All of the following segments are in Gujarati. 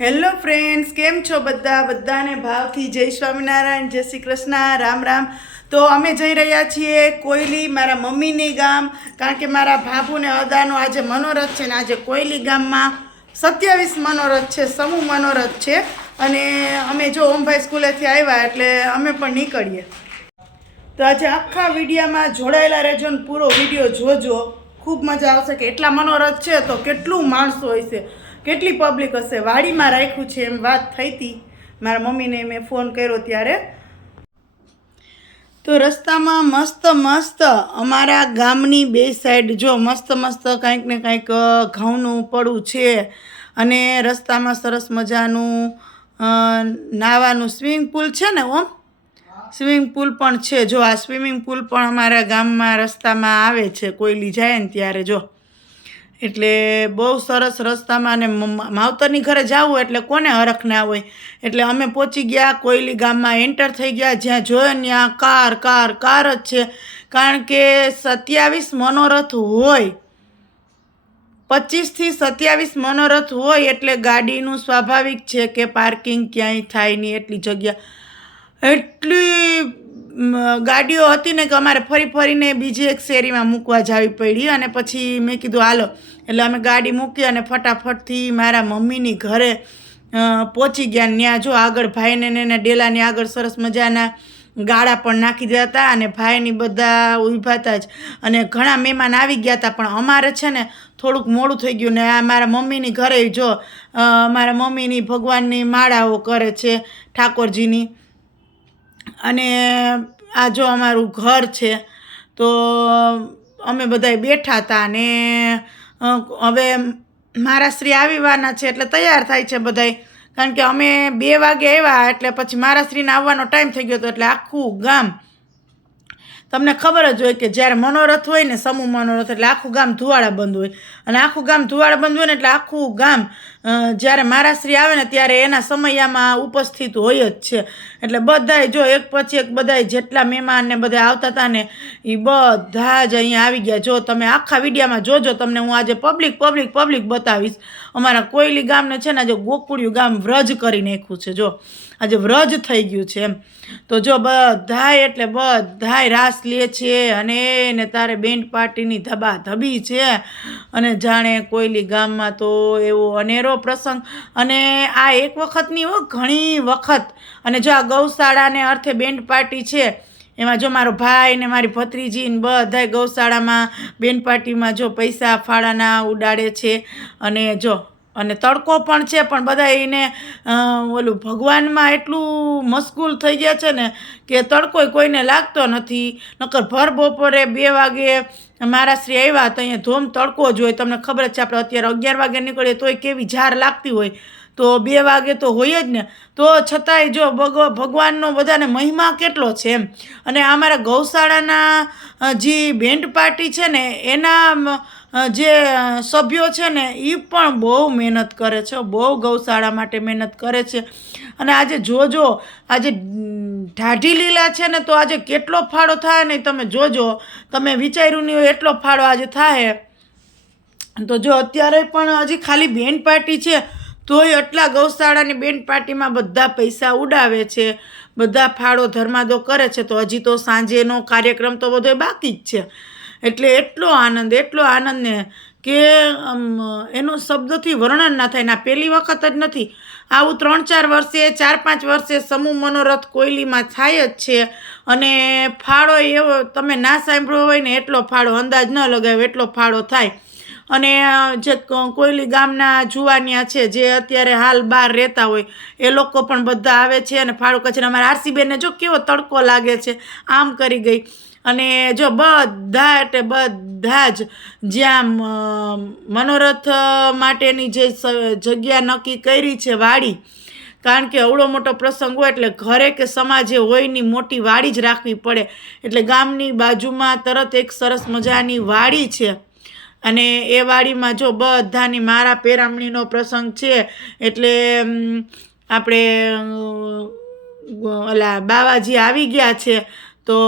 હેલો ફ્રેન્ડ્સ, કેમ છો બધા? બધાને ભાવથી જય સ્વામિનારાયણ, જય શ્રી કૃષ્ણ, રામ રામ. તો અમે જઈ રહ્યા છીએ કોયલી, મારા મમ્મીની ગામ, કારણ કે મારા ભાભુને અદાનો આજે મનોરથ છે ને આજે કોયલી ગામમાં સત્યાવીસ મનોરથ છે, સમૂહ મનોરથ છે. અને અમે જો ઓમભાઈ સ્કૂલેથી આવ્યા એટલે અમે પણ નીકળીએ. તો આજે આખા વિડીયામાં જોડાયેલા રહેજો ને પૂરો વીડિયો જોજો. ખૂબ મજા આવશે કે એટલા મનોરથ છે તો કેટલું માણસો હોય છે કેટલી પબ્લિક હશે? વાડીમાં રાખ્યું છે એમ વાત થઈ હતી. મારા મમ્મીને મેં ફોન કર્યો ત્યારે. તો રસ્તામાં મસ્ત મસ્ત અમારા ગામની બે સાઈડ જો મસ્ત મસ્ત કાંઈક ને કાંઈક ઘઉંનું પડું છે. અને રસ્તામાં સરસ મજાનું નાવાનું સ્વિમિંગ પુલ છે ને ઓમ? સ્વિમિંગ પુલ પણ છે. જો આ સ્વિમિંગ પુલ પણ અમારા ગામમાં રસ્તામાં આવે છે. કોયલી જાય ને ત્યારે જો. એટલે બહુ સરસ રસ્તામાં અને માવતરની ઘરે જવું એટલે કોને હરખ ના હોય? એટલે અમે પહોંચી ગયા, કોયલી ગામમાં એન્ટર થઈ ગયા, જ્યાં જોયો ત્યાં કાર કાર કાર જ છે. કારણ કે સત્યાવીસ મનોરથ હોય. પચીસથી સત્યાવીસ મનોરથ હોય એટલે ગાડીનું સ્વાભાવિક છે કે પાર્કિંગ ક્યાંય થાય નહીં એટલી જગ્યા. એટલી ગાડીઓ હતી ને કે અમારે ફરી ફરીને બીજી એક શેરીમાં મૂકવા જવી પડી અને પછી મેં કીધું, હાલો. એટલે અમે ગાડી મૂકી અને ફટાફટથી મારા મમ્મીની ઘરે પહોંચી ગયા. ત્યાં જો આગળ ભાઈને ને એને ડેલાની આગળ સરસ મજાના ગાળા પણ નાખી દીધા હતા અને ભાઈની બધા ઊભા હતા જ. અને ઘણા મહેમાન આવી ગયા હતા, પણ અમારે છે ને થોડુંક મોડું થઈ ગયું ને આ મારા મમ્મીની ઘરે જો મારા મમ્મીની ભગવાનની માળાઓ કરે છે ઠાકોરજીની. અને આ જો અમારું ઘર છે, તો અમે બધાય બેઠા હતા અને હવે મારા શ્રી આવીવાના છે એટલે તૈયાર થાય છે બધાય. કારણ કે અમે બે વાગે આવ્યા એટલે પછી મારા શ્રીને આવવાનો ટાઈમ થઈ ગયો હતો એટલે આખું ગામ તમને ખબર જ હોય કે જ્યારે મનોરથ હોય ને સમૂહ મનોરથ એટલે આખું ગામ ધુવાળા બંધ હોય. અને આખું ગામ ધુવાળા બંધ હોય ને એટલે આખું ગામ જ્યારે મારાશ્રી આવે ને ત્યારે એના સમયમાં ઉપસ્થિત હોય જ છે. એટલે બધાય જો એક પછી એક બધાય જેટલા મહેમાન ને બધા આવતા હતા ને એ બધા જ અહીંયા આવી ગયા. જો તમે આખા વિડીયામાં જોજો, તમને હું આજે પબ્લિક પબ્લિક પબ્લિક બતાવીશ. અમારા કોયલી ગામને છે ને આજે ગોકુળિયું ગામ વ્રજ કરી નાખ્યું છે, જો. આજે વ્રજ થઈ ગયું છે એમ. તો જો બધાય એટલે બધાય રાસ લે છે અને એને તારે બેન્ડ પાર્ટીની ધબા ધબી છે. અને જાણે કોયલી ગામમાં તો એવો અનેરો પ્રસંગ. અને આ એક વખતની હો, ઘણી વખત. અને જો આ ગૌશાળાને અર્થે બેન્ડ પાર્ટી છે, એમાં જો મારો ભાઈ ને મારી ભત્રીજી ને બધાય ગૌશાળામાં બેન્ડ પાર્ટીમાં જો પૈસા ફાળાના ઉડાડે છે. અને જો અને તડકો પણ છે, પણ બધા એને ઓલું ભગવાનમાં એટલું મશગુલ થઈ ગયા છે ને કે તડકોય કોઈને લાગતો નથી. નકર ભર બપોરે બે વાગે મારા શ્રી આવ્યા તો અહીંયા ધોમ તડકો જ હોય. તમને ખબર જ છે, આપણે અત્યારે અગિયાર વાગે નીકળીએ તોય કેવી ઝાર લાગતી હોય. તો બે વાગે તો હોય જ ને. તો છતાંય જો ભગ ભગવાનનો બધાને મહિમા કેટલો છે એમ. અને અમારા ગૌશાળાના જે બેન્ડ પાર્ટી છે ને, એના જે સભ્યો છે ને એ પણ બહુ મહેનત કરે છે બહુ ગૌશાળા માટે મહેનત કરે છે. અને આજે જોજો, આજે ઢાઢી લીલા છે ને, તો આજે કેટલો ફાળો થાય ને તમે જોજો. તમે વિચાર્યું નહીં હોય એટલો ફાળો આજે થાય તો જો અત્યારે પણ હજી ખાલી બેન્ડ પાર્ટી છે. તોય આટલા ગૌશાળાની બેન પાર્ટીમાં બધા પૈસા ઉડાવે છે, બધા ફાળો ધર્માદો કરે છે, તો હજી તો સાંજેનો કાર્યક્રમ તો બધો બાકી જ છે. એટલે એટલો આનંદ એટલો આનંદ ને કે એનું શબ્દથી વર્ણન ના થાય ના પહેલી વખત જ નથી. આવું ત્રણ ચાર વર્ષે ચાર પાંચ વર્ષે સમૂહ મનોરથ કોયલીમાં થાય જ છે અને ફાળો એવો, તમે ના સાંભળ્યો હોય ને એટલો ફાળો અંદાજ ન લગાવ્યો, એટલો ફાળો થાય. અને જે કોયલી ગામના જુવાનિયા છે, જે અત્યારે હાલ બહાર રહેતા હોય, એ લોકો પણ બધા આવે છે અને ફાળો કચેરી અમારા આરસીબેનને જો કેવો તડકો લાગે છે, આમ કરી ગઈ. અને જો બધા એટલે બધા જ જ્યાં મનોરથ માટેની જે જગ્યા નક્કી કરી છે વાડી, કારણ કે અવળો મોટો પ્રસંગ હોય એટલે ઘરે કે સમાજે હોયની મોટી વાડી જ રાખવી પડે. એટલે ગામની બાજુમાં તરત એક સરસ મજાની વાડી છે. અને એ વાડીમાં જો બધાની મારા પેરામણીનો પ્રસંગ છે, એટલે આપણે ઓલા બાવાજી આવી ગયા છે, તો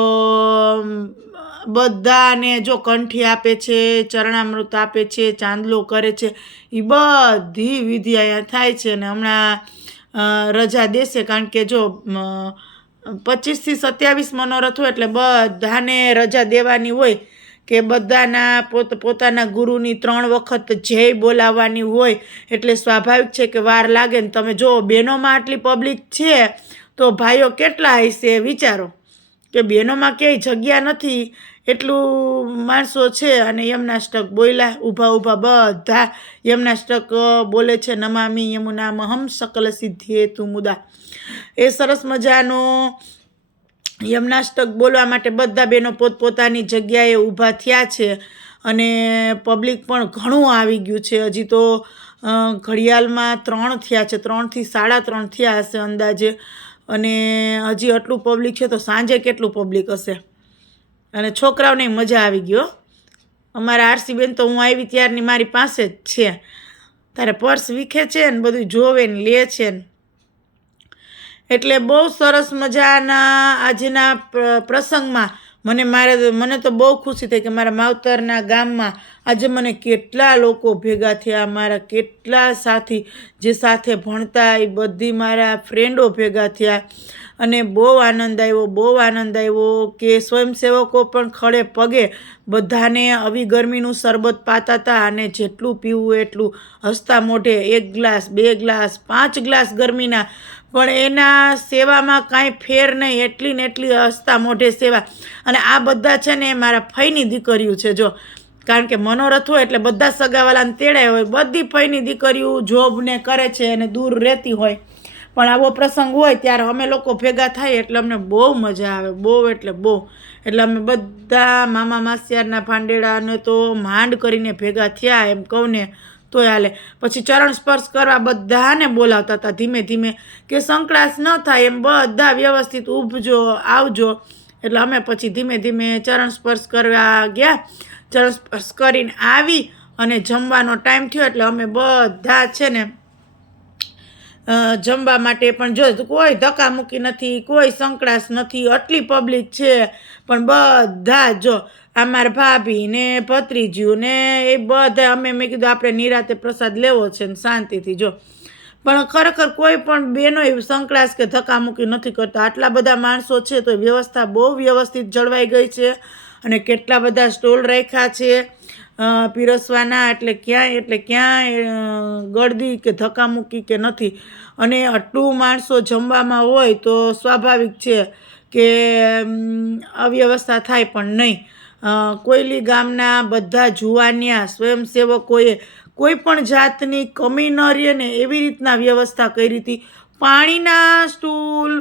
બધાને જો કંઠી આપે છે, ચરણામૃત આપે છે, ચાંદલો કરે છે એ બધી વિધિ અહીંયા થાય છે અને હમણાં રજા દેશે કારણ કે જો પચીસથી સત્યાવીસ મનોરથ હોય એટલે બધાને રજા દેવાની હોય કે બધાના પોત, પોતાના ગુરુની ત્રણ વખત જય બોલાવવાની હોય એટલે સ્વાભાવિક છે કે વાર લાગે ને તમે જો બહેનોમાં આટલી પબ્લિક છે, તો ભાઈઓ કેટલા હશે વિચારો. કે બહેનોમાં ક્યાંય જગ્યા નથી, એટલું માણસો છે અને યમનાષ્ટક બોલ્યા, ઊભા ઊભા બધા યમનાષ્ટક બોલે છે, નમામી યમુના મહમ સકલ સિદ્ધિ હેતુ મુદા. એ સરસ મજાનું યમનાષ્ટક બોલવા માટે બધા બહેનો પોતપોતાની જગ્યાએ ઊભા થયા છે અને પબ્લિક પણ ઘણું આવી ગયું છે. હજી તો ઘડિયાળમાં ત્રણ થયા છે. ત્રણથી સાડા ત્રણ થયા હશે અંદાજે અને હજી આટલું પબ્લિક છે તો સાંજે કેટલું પબ્લિક હશે? અને છોકરાઓને મજા આવી ગયો અમારા આરસી બેન તો હું આવી ત્યારની મારી પાસે જ છે. તારે પર્સ વીખે છે ને બધું જોવે ને લે છે ને. એટલે બહુ સરસ મજાના આજના પ્રસંગમાં મને મારે, મને તો બહુ ખુશી થઈ કે મારા માવતરના ગામમાં આજે મને કેટલા લોકો ભેગા થયા, મારા કેટલા સાથી જે સાથે ભણતા, એ બધી મારા ફ્રેન્ડો ભેગા થયા. અને બહુ આનંદ આવ્યો, બહુ આનંદ આવ્યો કે સ્વયંસેવકો પણ ખડે પગે બધાને આવી ગરમીનું શરબત પાતા હતા અને જેટલું પીવું એટલું હસતા મોઢે એક ગ્લાસ, બે ગ્લાસ, પાંચ ગ્લાસ ગરમીના. પણ એના સેવામાં કાંઈ ફેર નહીં, એટલી ને એટલી હસતા મોઢે સેવા. અને આ બધા છે ને એ મારા ફઈની દીકરીઓ છે, જો. કારણ કે મનોરથ હોય એટલે બધા સગાવાલાને તેડાય હોય, બધી ફઈની દીકરીઓ જોબને કરે છે અને દૂર રહેતી હોય. પણ આવો પ્રસંગ હોય ત્યારે અમે લોકો ભેગા થાય એટલે અમને બહુ મજા આવે, બહુ એટલે બહુ. એટલે અમે બધા મામા માસિયારના ભાંડેડાને તો માંડ કરીને ભેગા થયા એમ કહું ને તોય હાલે. પછી ચરણ સ્પર્શ કરવા બધાને બોલાવતા હતા ધીમે ધીમે કે સંકળાશ ન થાય એમ બધા વ્યવસ્થિત ઊભજો આવજો. એટલે અમે પછી ધીમે ધીમે ચરણ સ્પર્શ કરવા ગયા. ચરણ સ્પર્શ કરીને આવી અને જમવાનો ટાઈમ થયો એટલે અમે બધા છે ને જમવા માટે પણ જો કોઈ ધક્કામુક્કી નથી, કોઈ સંકળાશ નથી, આટલી પબ્લિક છે. પણ બધા જો આ મારા ભાભી ને ભત્રીજીઓ ને એ બધા અમે મેં કીધું આપણે નિરાતે પ્રસાદ લેવો છે ને શાંતિથી જો. પણ ખરેખર કોઈ પણ બેનો એવી સંકળાશ કે ધક્કામુક્કી નથી કરતા. આટલા બધા માણસો છે તો વ્યવસ્થા બહુ વ્યવસ્થિત જળવાઈ ગઈ છે અને કેટલા બધા સ્ટોલ રાખ્યા છે. પીરસવાના એટલે ક્યાંય એટલે ક્યાંય ગળદી કે ધક્કામુક્કી કે નથી. અને આટલું માણસો જમવામાં હોય તો સ્વાભાવિક છે કે અવ્યવસ્થા થાય પણ નહીં. કોયલી ગામના બધા જુવાનિયા, સ્વયંસેવકોએ કોઈ પણ જાતની કમી ન રહે ને એવી રીતના વ્યવસ્થા કરી હતી. પાણીના સ્ટૂલ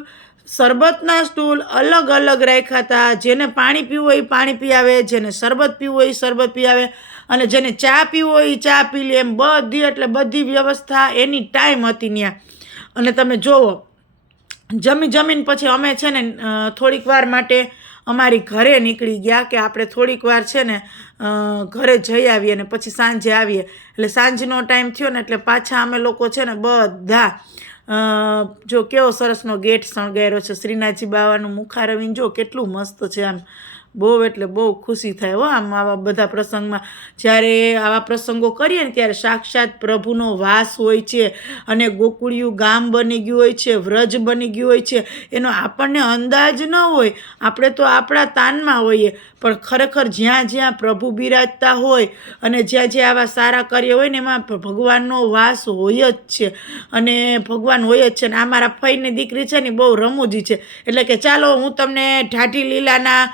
શરબતના સ્ટૂલ અલગ અલગ રાખ્યા હતા. જેને પાણી પીવું હોય એ પાણી પીવે જેને શરબત પીવું હોય શરબત પીવે અને જેને ચા પીવું હોય ચા પી લે. એમ બધી, એટલે બધી વ્યવસ્થા એની ટાઈમ હતી ત્યાં. અને તમે જુઓ જમી જમીન પછી અમે છે ને થોડીક વાર માટે અમારી ઘરે નીકળી ગયા કે આપણે થોડીક વાર છે ને ઘરે જઈ આવીએ ને પછી સાંજે આવીએ. એટલે સાંજનો ટાઈમ થયો ને, એટલે પાછા અમે લોકો છે ને બધા જો કેવો સરસનો ગેટ શણગાર્યો છે શ્રીનાથજી બાવાનું મુખારવિંદ જો કેટલું મસ્ત છે આમ. બહુ એટલે બહુ ખુશી થાય હો આમ આવા બધા પ્રસંગમાં. જ્યારે આવા પ્રસંગો કરીએ ને ત્યારે સાક્ષાત પ્રભુનો વાસ હોય છે અને ગોકુળિયું ગામ બની ગયું હોય છે, વ્રજ બની ગયું હોય છે. એનો આપણને અંદાજ ન હોય, આપણે તો આપણા તાનમાં હોઈએ. પણ ખરેખર જ્યાં જ્યાં પ્રભુ બિરાજતા હોય અને જ્યાં જ્યાં આવા સારા કાર્ય હોય ને એમાં ભગવાનનો વાસ હોય જ છે. અને ભગવાન હોય જ છે ને આ મારા ફઈની દીકરી છે ને બહુ રમૂજી છે. એટલે કે ચાલો હું તમને ઢાઢી લીલાના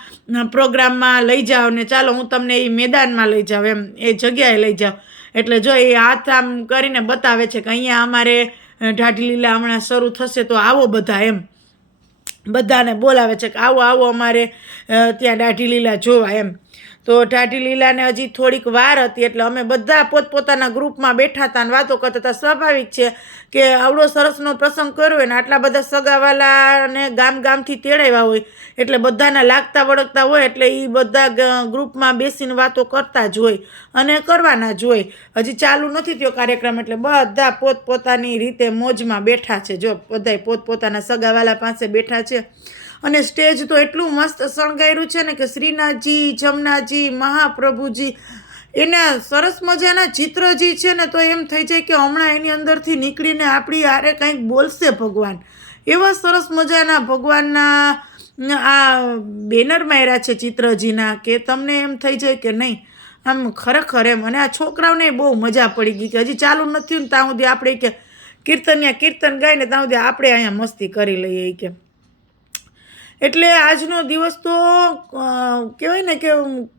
પ્રોગ્રામમાં લઈ જાઓ ને ચાલો હું તમને એ મેદાનમાં લઈ જાઉં એમ, એ જગ્યાએ લઈ જાઉં. એટલે જો એ હાથ આમ કરીને બતાવે છે કે અહીંયા અમારે ઢાઢી લીલા હમણાં શરૂ થશે તો આવો બધા એમ. બધાને બોલાવે છે કે આવો આવો અમારે ત્યાં દાઢી લીલા જોવા એમ. તો દાઢી લીલાને હજી થોડીક વાર હતી એટલે અમે બધા પોતપોતાના ગ્રુપમાં બેઠા હતા અને વાતો કરતા હતા. સ્વાભાવિક છે કે આવડો સરસનો પ્રસંગ કર્યો હોય ને આટલા બધા સગાવાલાને ગામ ગામથી તેડાવ્યા હોય એટલે બધાના લાગતા વળગતા હોય એટલે એ બધા ગ્રુપમાં બેસીને વાતો કરતા જ હોય અને કરવાના જ હોય. હજી ચાલુ નથી થયો કાર્યક્રમ એટલે બધા પોતપોતાની રીતે મોજમાં બેઠા છે. જો બધાય પોતપોતાના સગાવાલા પાસે બેઠા છે અને સ્ટેજ તો એટલું મસ્ત શણગાર્યું છે ને કે શ્રીનાથજી, જમનાજી, મહાપ્રભુજી, એના સરસ મજાના ચિત્ર જે છે ને તો એમ થઈ જાય કે હમણાં એની અંદરથી નીકળીને આપણી હારે કંઈક બોલશે ભગવાન. એવા સરસ મજાના ભગવાનના આ બેનર માર્યા છે ચિત્રજીના કે તમને એમ થઈ જાય કે નહીં. આમ ખરેખર એમ. અને આ છોકરાઓને બહુ મજા પડી ગઈ કે હજી ચાલુ નથી ને ત્યાં સુધી આપણે કે કીર્તનિયા કીર્તન ગાઈને ત્યાં સુધી આપણે અહીંયા મસ્તી કરી લઈએ કેમ એટલે આજનો દિવસ તો કહેવાય ને કે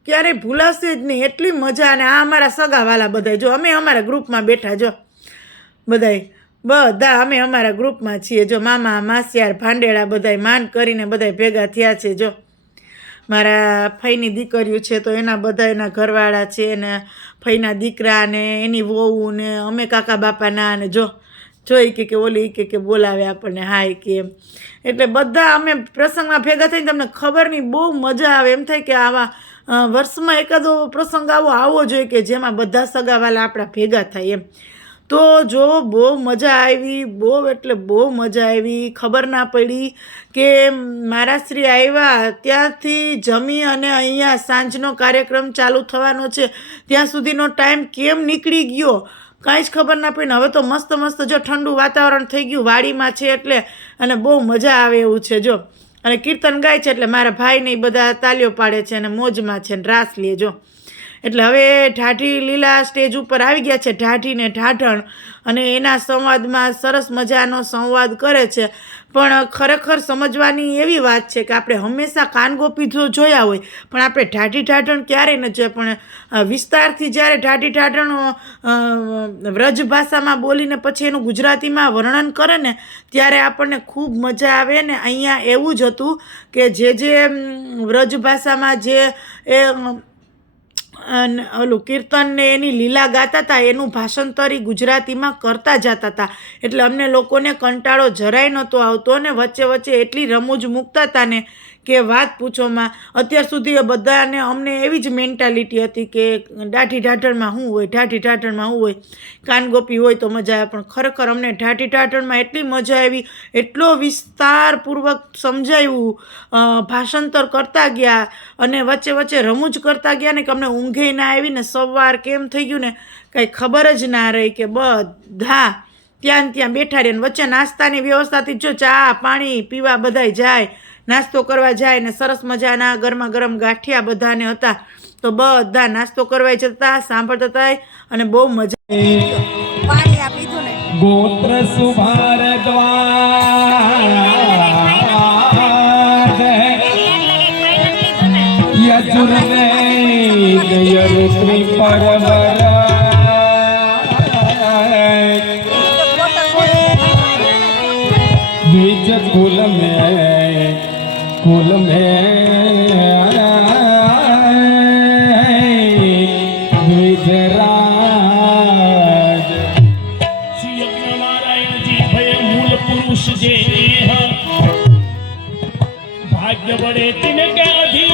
ક્યારેય ભૂલાશે જ નહીં. એટલી મજા અને આ અમારા સગાવાલા બધાય. જો અમે અમારા ગ્રુપમાં બેઠા, જો બધાય. બધા અમે અમારા ગ્રુપમાં છીએ. જો મામા, માસિયાર, ભાંડેડા બધાય માન કરીને બધાય ભેગા થયા છે, જો. મારા ફઈની દીકરીઓ છે તો એના બધા એના ઘરવાળા છે ને ફઈના દીકરા ને એની વહુ ને અમે કાકા બાપાના ને જો. જોઈ કે કે ઓલી કે કે બોલાવે આપણને, હાય કે એમ. એટલે બધા અમે પ્રસંગમાં ભેગા થઈને તમને ખબર નહીં બહુ મજા આવે. એમ થાય કે આવા વર્ષમાં એકાદો પ્રસંગ આવો આવવો જોઈએ કે જેમાં બધા સગાવાલા આપણા ભેગા થાય એમ. તો જો બહુ મજા આવી, બહુ એટલે બહુ મજા આવી. ખબર ના પડી કે મારા શ્રી આવ્યા, ત્યાંથી જમી અને અહીંયા સાંજનો કાર્યક્રમ ચાલુ થવાનો છે. ત્યાં સુધીનો ટાઈમ કેમ નીકળી ગયો? કાંઈ જ ખબર ના પડી ને હવે તો મસ્ત મસ્ત જો ઠંડુ વાતાવરણ થઈ ગયું, વાડીમાં છે એટલે, અને બહુ મજા આવે એવું છે, જો. અને કીર્તન ગાય છે એટલે મારા ભાઈને એ બધા તાલીઓ પાડે છે અને મોજમાં છે ને રાસ લે, જો. એટલે હવે ઠાઠી લીલા સ્ટેજ ઉપર આવી ગયા છે ઢાઢી ને ઢાઢણ અને એના સંવાદમાં સરસ મજાનો સંવાદ કરે છે. પણ ખરેખર સમજવાની એવી વાત છે કે આપણે હંમેશા કાનગોપી તો જોયા હોય, પણ આપણે ઢાઢી ઠાઠણ ક્યારેય ન જોઈએ પણ વિસ્તારથી જ્યારે ઢાઢી ઠાઠણ વ્રજ ભાષામાં બોલીને પછી એનું ગુજરાતીમાં વર્ણન કરે ને, ત્યારે આપણને ખૂબ મજા આવે ને અહીંયા એવું જ હતું કે જે જે વ્રજ ભાષામાં જે, એ ઓલું કીર્તન ને એની લીલા ગાતા હતા એનું ભાષાંતરી ગુજરાતીમાં કરતા જતા હતા એટલે અમને લોકોને કંટાળો જરાય નહોતો આવતો ને વચ્ચે વચ્ચે એટલી રમૂજ મૂકતા હતા ને કે વાત પૂછોમાં, અત્યાર સુધી બધાને અમને એવી જ મેન્ટાલિટી હતી કે દાઢી ઢાઢણમાં શું હોય, ઢાઢી ઢાઢણમાં શું હોય કાનગોપી હોય તો મજા આવે, પણ ખરેખર અમને ઢાઢી ઢાઢણમાં એટલી મજા આવી, એટલો વિસ્તારપૂર્વક સમજાયું ભાષાંતર કરતા ગયા અને વચ્ચે વચ્ચે રમૂજ કરતા ગયા ને કે અમને ઊંઘે ના આવી ને સવાર કેમ થઈ ગયું ને, કાંઈ ખબર જ ના રહી કે બધા ત્યાં ત્યાં બેઠા રહે ને વચ્ચે નાસ્તાની વ્યવસ્થાથી જો ચા, પાણી, પીવા બધાય જાય નાસ્તો કરવા જાય ને સરસ મજાના ગરમા ગરમ ગાંઠિયા બધાને હતા તો બધા નાસ્તો કરવા જતા સાંભળતા હતા અને બહુ મજા પાણી આપી દો ને. ગોત્ર યરુત્રી પરવર नारायण में भूल पुरुष जे भाग्य अधी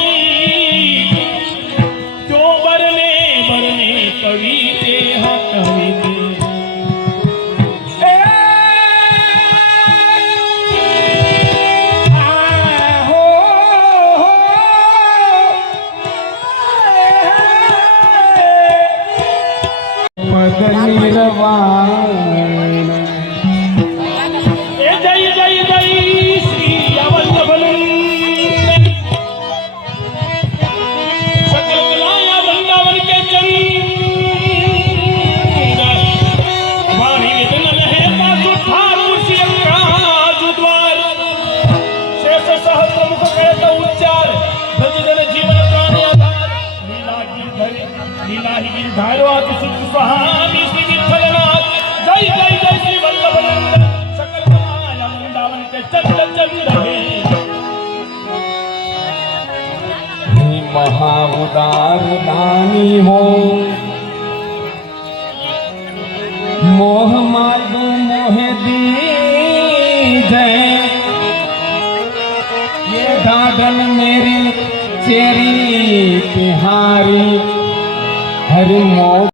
દાર દાની હો મોહ માર્ગ મોહે દીજે ધાગન મેરી ચેરી તિહારી હરિ મોહ